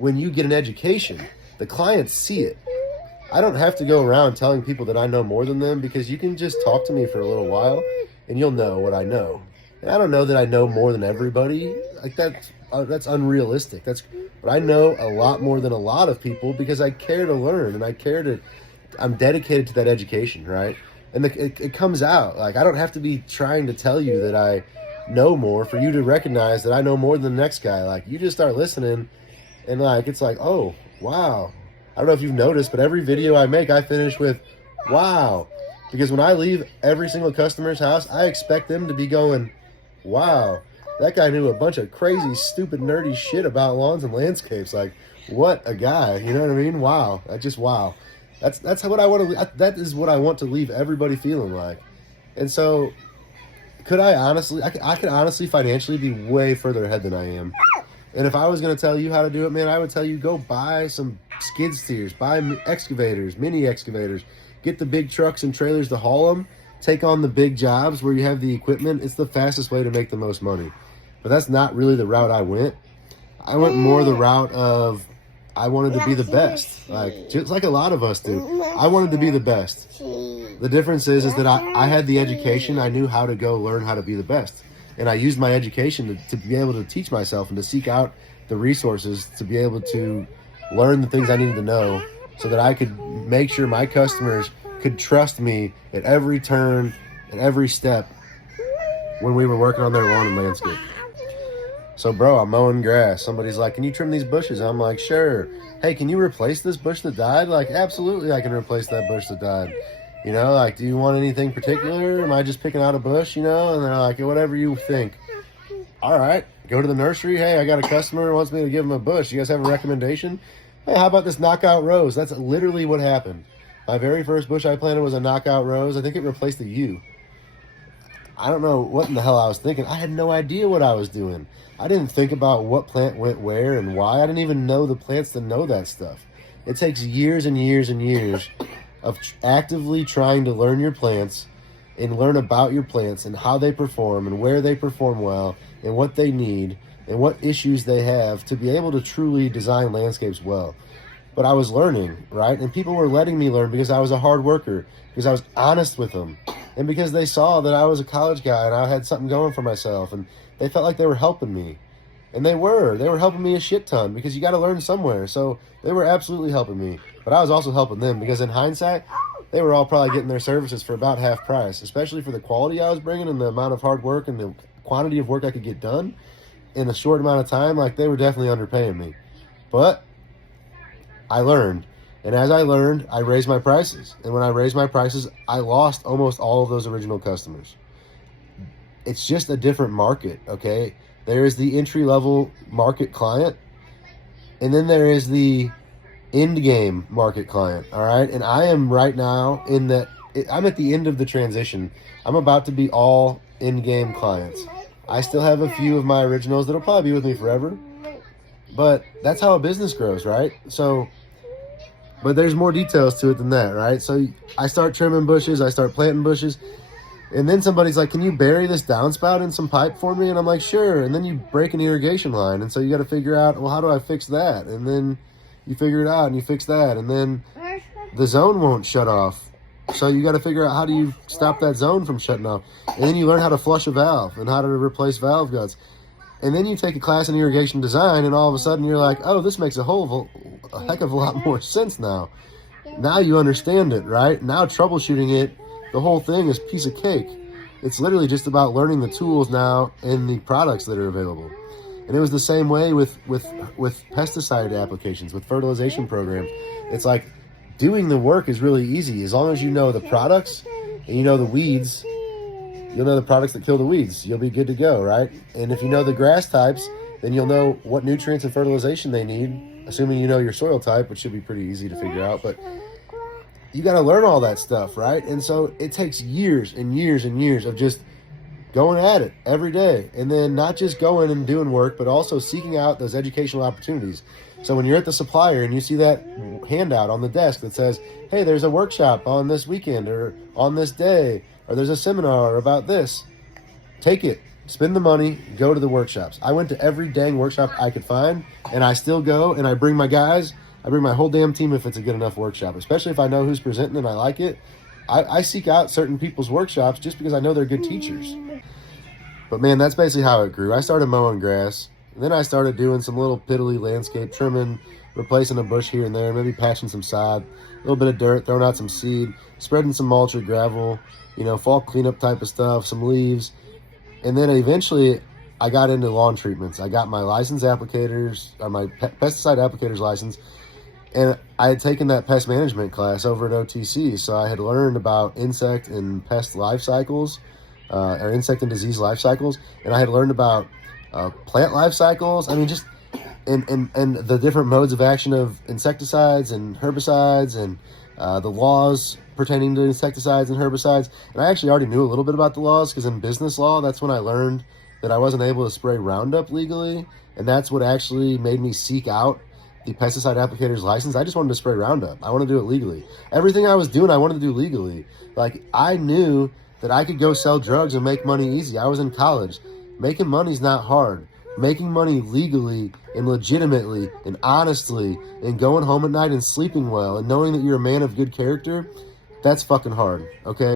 when you get an education, the clients see it. I don't have to go around telling people that I know more than them, because you can just talk to me for a little while and you'll know what I know. And I don't know that I know more than everybody. Like that's unrealistic. But I know a lot more than a lot of people because I care to learn and I'm dedicated to that education, right? And it comes out. Like, I don't have to be trying to tell you that I know more for you to recognize that I know more than the next guy. Like, you just start listening and like, it's like, oh, wow. I don't know if you've noticed, but every video I make, I finish with, wow. Because when I leave every single customer's house, I expect them to be going, wow, that guy knew a bunch of crazy, stupid, nerdy shit about lawns and landscapes. Like, what a guy, you know what I mean? Wow. Wow. That's what I want to, that is what I want to leave everybody feeling like. And so, could I honestly, I could honestly financially be way further ahead than I am. And if I was going to tell you how to do it, man, I would tell you, go buy some skid steers, buy excavators, mini excavators, get the big trucks and trailers to haul them, take on the big jobs where you have the equipment. It's the fastest way to make the most money. But that's not really the route I went. I went more the route of, I wanted to be the best, like just like a lot of us do. I wanted to be the best. The difference is that I had the education. I knew how to go learn how to be the best. And I used my education to be able to teach myself and to seek out the resources to be able to learn the things I needed to know so that I could make sure my customers could trust me at every turn and every step when we were working on their lawn and landscape. So, bro, I'm mowing grass. Somebody's like, can you trim these bushes? I'm like, sure. Hey, can you replace this bush that died? Like, absolutely, I can replace that bush that died. You know, like, do you want anything particular? Am I just picking out a bush, you know? And they're like, whatever you think. All right, go to the nursery. Hey, I got a customer who wants me to give him a bush. You guys have a recommendation? Hey, how about this knockout rose? That's literally what happened. My very first bush I planted was a knockout rose. I think it replaced the U. I don't know what in the hell I was thinking. I had no idea what I was doing. I didn't think about what plant went where and why. I didn't even know the plants to know that stuff. It takes years and years and years of actively trying to learn your plants and learn about your plants and how they perform and where they perform well and what they need and what issues they have to be able to truly design landscapes well. But I was learning, right? And people were letting me learn because I was a hard worker, because I was honest with them, and because they saw that I was a college guy and I had something going for myself, and they felt like they were helping me. And they were helping me a shit ton, because you got to learn somewhere. So they were absolutely helping me, but I was also helping them, because in hindsight, they were all probably getting their services for about half price, especially for the quality I was bringing and the amount of hard work and the quantity of work I could get done in a short amount of time. Like, they were definitely underpaying me, but I learned. And as I learned, I raised my prices. And when I raised my prices, I lost almost all of those original customers. It's just a different market, okay? There is the entry-level market client, and then there is the end-game market client, all right? And I am right now I'm at the end of the transition. I'm about to be all end-game clients. I still have a few of my originals that'll probably be with me forever, but that's how a business grows, right? So, but there's more details to it than that, right? So I start trimming bushes, I start planting bushes, and then somebody's like, can you bury this downspout in some pipe for me? And I'm like, sure. And then you break an irrigation line, and so you got to figure out, well, how do I fix that? And then you figure it out and you fix that, and then the zone won't shut off. So you got to figure out, how do you stop that zone from shutting off? And then you learn how to flush a valve and how to replace valve guts. And then you take a class in irrigation design, and all of a sudden you're like, oh, this makes a heck of a lot more sense now. Now you understand it, right? Now troubleshooting it, the whole thing is piece of cake. It's literally just about learning the tools now and the products that are available. And it was the same way with pesticide applications, with fertilization programs. It's like, doing the work is really easy. As long as you know the products and you know the weeds, you'll know the products that kill the weeds. You'll be good to go, right? And if you know the grass types, then you'll know what nutrients and fertilization they need, assuming you know your soil type, which should be pretty easy to figure out. But you got to learn all that stuff, right? And so it takes years and years and years of just going at it every day. And then not just going and doing work, but also seeking out those educational opportunities. So when you're at the supplier and you see that handout on the desk that says, hey, there's a workshop on this weekend or on this day, or there's a seminar about this, take it. spend the money, go to the workshops. I went to every dang workshop I could find, and I still go, and I bring my guys. I bring my whole damn team if it's a good enough workshop, especially if I know who's presenting and I like it. I seek out certain people's workshops just because I know they're good teachers. But man, that's basically how it grew. I started mowing grass, and then I started doing some little piddly landscape trimming, replacing a bush here and there, maybe patching some sod, a little bit of dirt, throwing out some seed, spreading some mulch or gravel, fall cleanup type of stuff, some leaves. And then eventually I got into lawn treatments. I got my license applicators, or my pesticide applicators license, and I had taken that pest management class over at OTC. So I had learned about insect and pest life cycles, or insect and disease life cycles. And I had learned about plant life cycles. I mean, just and the different modes of action of insecticides and herbicides, and the laws pertaining to insecticides and herbicides. And I actually already knew a little bit about the laws, because in business law, that's when I learned that I wasn't able to spray Roundup legally. And that's what actually made me seek out the pesticide applicator's license. I just wanted to spray Roundup. I want to do it legally. Everything I was doing, I wanted to do legally. Like, I knew that I could go sell drugs and make money easy. I was in college. Making money's not hard. Making money legally and legitimately and honestly, and going home at night and sleeping well and knowing that you're a man of good character, that's fucking hard, okay?